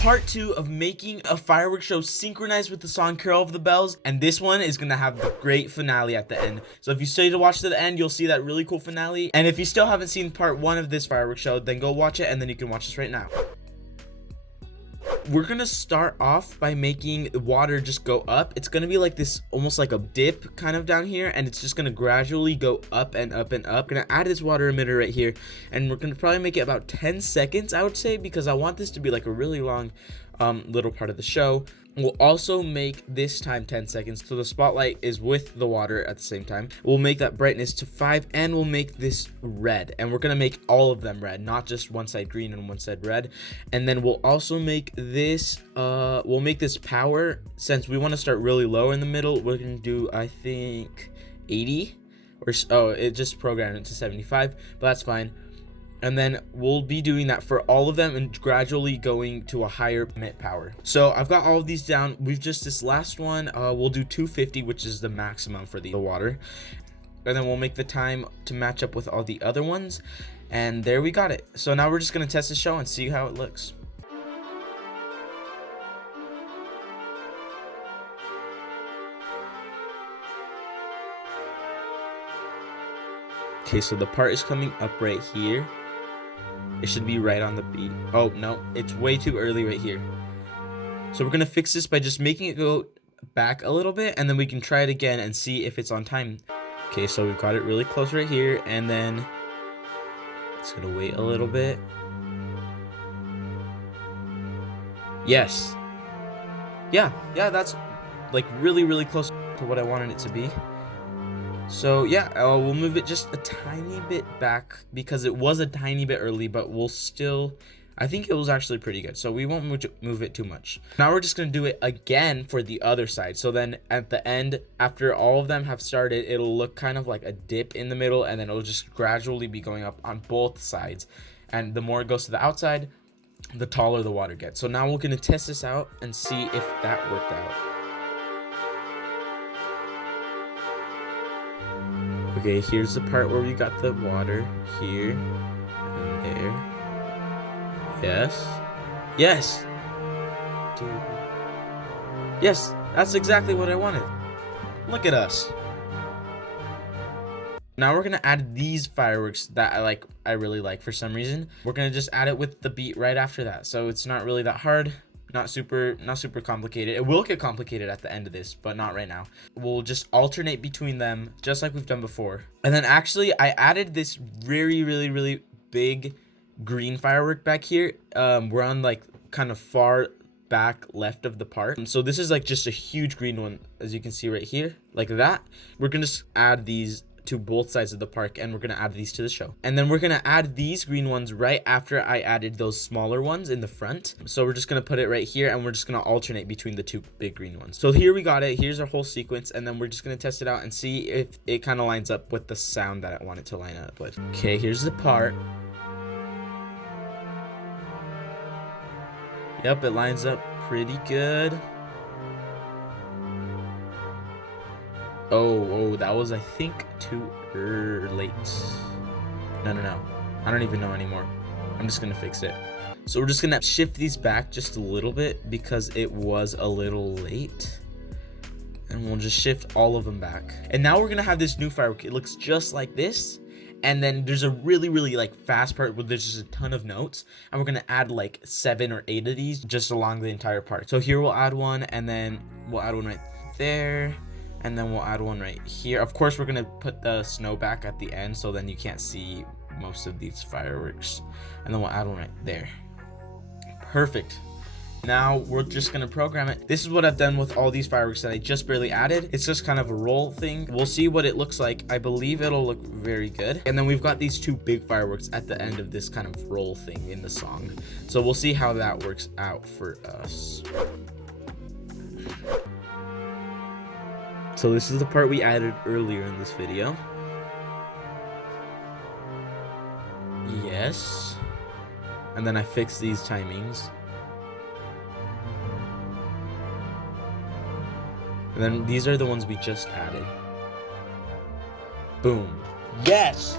part 2 of making a fireworks show synchronized with the song Carol of the Bells, and this one is gonna have the great finale at the end. So if you stay to watch to the end, you'll see that really cool finale. And if you still haven't seen part 1 of this fireworks show, then go watch it, and then you can watch this right now. We're gonna start off by making the water just go up. It's gonna be like this, almost like a dip kind of down here, and it's just gonna gradually go up and up and up. Gonna add this water emitter right here, and we're gonna probably make it about 10 seconds, I would say, because I want this to be like a really long little part of the show. We'll also make this time 10 seconds, so the spotlight is with the water at the same time. We'll make that brightness to 5, and we'll make this red, and we're gonna make all of them red, not just one side green and one side red. And then we'll also make this we'll make this power. Since we want to start really low in the middle, we're gonna do, I think, 80, or it just programmed it to 75, but that's fine. And then we'll be doing that for all of them and gradually going to a higher emit power. So I've got all of these down. We've just, this last one, we'll do 250, which is the maximum for the water. And then we'll make the time to match up with all the other ones. And there we got it. So now we're just gonna test the show and see how it looks. Okay, so the part is coming up right here. It should be right on the beat. Oh, no, it's way too early right here. So we're gonna fix this by just making it go back a little bit, and then we can try it again and see if it's on time. Okay, so we've got it really close right here, and then it's gonna wait a little bit. Yes. Yeah, that's like really close to what I wanted it to be. So yeah, we'll move it just a tiny bit back because it was a tiny bit early, but we'll still, I think it was actually pretty good. So we won't move it too much. Now we're just going to do it again for the other side. So then at the end, after all of them have started, it'll look kind of like a dip in the middle, and then it'll just gradually be going up on both sides. And the more it goes to the outside, the taller the water gets. So now we're going to test this out and see if that worked out. Okay, here's the part where we got the water here and there. Yes. Yes. Dude. Yes, that's exactly what I wanted. Look at us. Now we're gonna add these fireworks that I really like for some reason. We're gonna just add it with the beat right after that. So it's not really that hard. Not super complicated. It will get complicated at the end of this, but not right now. We'll just alternate between them just like we've done before. And then actually I added this really big green firework back here. We're on like kind of far back left of the part. So this is like just a huge green one, as you can see right here, like that. We're gonna just add these to both sides of the park, and we're gonna add these to the show. And then we're gonna add these green ones right after I added those smaller ones in the front. So we're just gonna put it right here, and we're just gonna alternate between the two big green ones. So here we got it. Here's our whole sequence, and then we're just gonna test it out and see if it kind of lines up with the sound that I want it to line up with. Okay, here's the part. Yep, it lines up pretty good. Oh, that was, I think, too late. No. I don't even know anymore. I'm just gonna fix it. So we're just gonna shift these back just a little bit because it was a little late. And we'll just shift all of them back. And now we're gonna have this new firework. It looks just like this. And then there's a really like fast part where there's just a ton of notes, and we're gonna add like 7 or 8 of these just along the entire park. So here we'll add one, and then we'll add one right there. And then we'll add one right here. Of course, we're gonna put the snow back at the end, so then you can't see most of these fireworks. And then we'll add one right there. Perfect. Now we're just gonna program it. This is what I've done with all these fireworks that I just barely added. It's just kind of a roll thing. We'll see what it looks like. I believe it'll look very good. And then we've got these 2 big fireworks at the end of this kind of roll thing in the song. So we'll see how that works out for us. So this is the part we added earlier in this video. Yes. And then I fixed these timings. And then these are the ones we just added. Boom. Yes!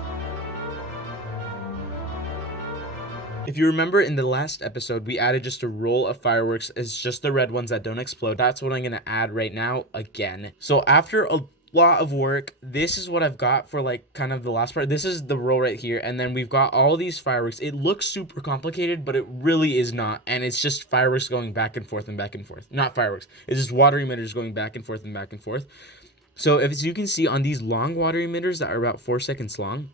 If you remember in the last episode, we added just a roll of fireworks. It's just the red ones that don't explode. That's what I'm going to add right now again. So after a lot of work, this is what I've got for like kind of the last part. This is the roll right here. And then we've got all these fireworks. It looks super complicated, but it really is not. And it's just fireworks going back and forth and back and forth. Not fireworks. It's just water emitters going back and forth and back and forth. So as you can see on these long water emitters that are about 4 seconds long,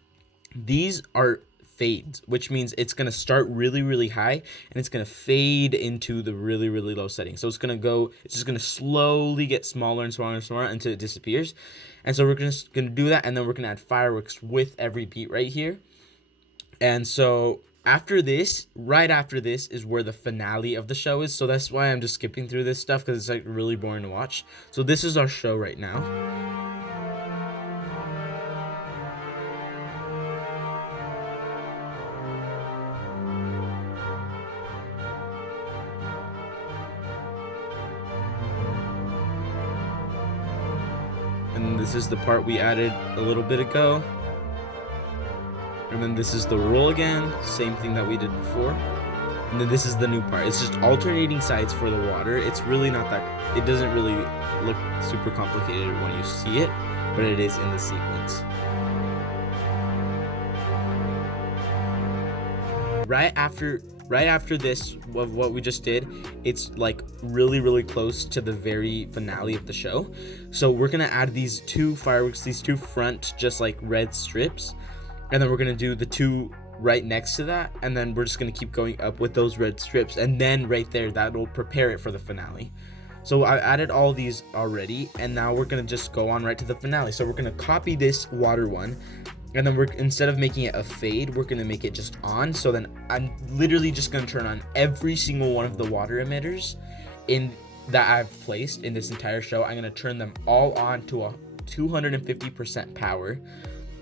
these are fades, which means it's going to start really, really high and it's going to fade into the really, really low setting. So it's just going to slowly get smaller and smaller and smaller until it disappears. And so we're just going to do that, and then we're going to add fireworks with every beat right here. And so after this, right after this is where the finale of the show is. So that's why I'm just skipping through this stuff, because it's like really boring to watch. So this is our show right now. And this is the part we added a little bit ago. And then this is the roll again, same thing that we did before. And then this is the new part. It's just alternating sides for the water. It's really not that, it doesn't really look super complicated when you see it, but it is in the sequence. Right after this, of what we just did, it's like really, really close to the very finale of the show. So we're gonna add these two fireworks, these two front just like red strips, and then we're gonna do the two right next to that, and then we're just gonna keep going up with those red strips, and then right there, that'll prepare it for the finale. So I added all these already, and now we're gonna just go on right to the finale. So we're gonna copy this water one, and then instead of making it a fade, we're gonna make it just on. So then I'm literally just gonna turn on every single one of the water emitters that I've placed in this entire show. I'm gonna turn them all on to a 250% power.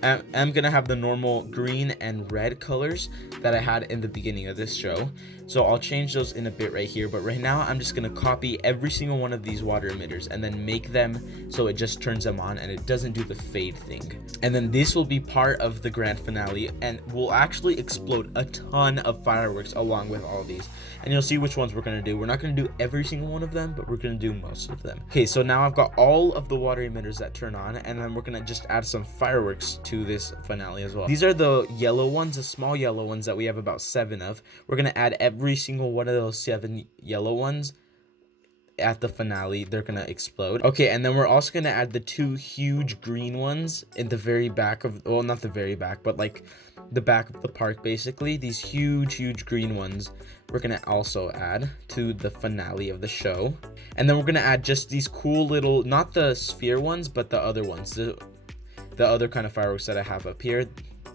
I'm gonna have the normal green and red colors that I had in the beginning of this show. So I'll change those in a bit right here, but right now I'm just gonna copy every single one of these water emitters and then make them so it just turns them on and it doesn't do the fade thing. And then this will be part of the grand finale, and we'll actually explode a ton of fireworks along with all of these. And you'll see which ones we're gonna do. We're not gonna do every single one of them, but we're gonna do most of them. Okay, so now I've got all of the water emitters that turn on, and then we're gonna just add some fireworks to this finale as well. These are the yellow ones, the small yellow ones that we have about 7 of. We're gonna add every single one of those 7 yellow ones at the finale. They're gonna explode. Okay, and then we're also gonna add the 2 huge green ones in the very back of, well, not the very back, but like the back of the park basically. These huge green ones we're gonna also add to the finale of the show. And then we're gonna add just these cool little, not the sphere ones, but the other ones, the other kind of fireworks that I have up here,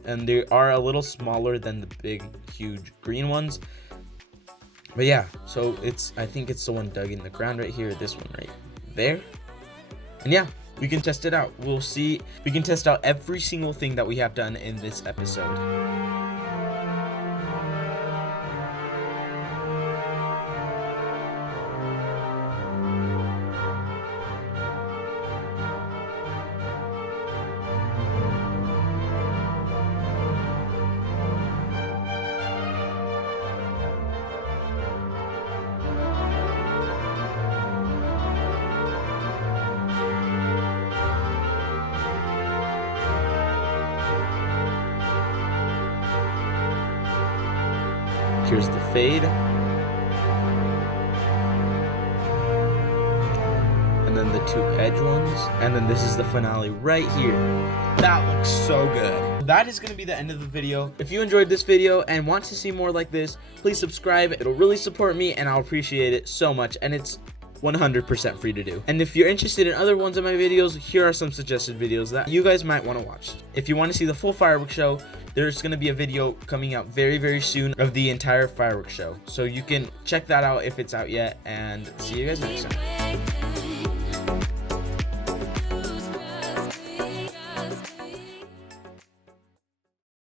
and they are a little smaller than the big huge green ones. But yeah, so I think it's the one dug in the ground right here, this one right there. And yeah, we can test it out. We'll see, we can test out every single thing that we have done in this episode. Here's the fade. And then the 2 edge ones. And then this is the finale right here. That looks so good. That is going to be the end of the video. If you enjoyed this video and want to see more like this, please subscribe. It'll really support me and I'll appreciate it so much. And it's 100% free to do. And if you're interested in other ones of my videos, here are some suggested videos that you guys might want to watch. If you want to see the full fireworks show, there's going to be a video coming out very soon of the entire fireworks show. So you can check that out if it's out yet, and see you guys next time.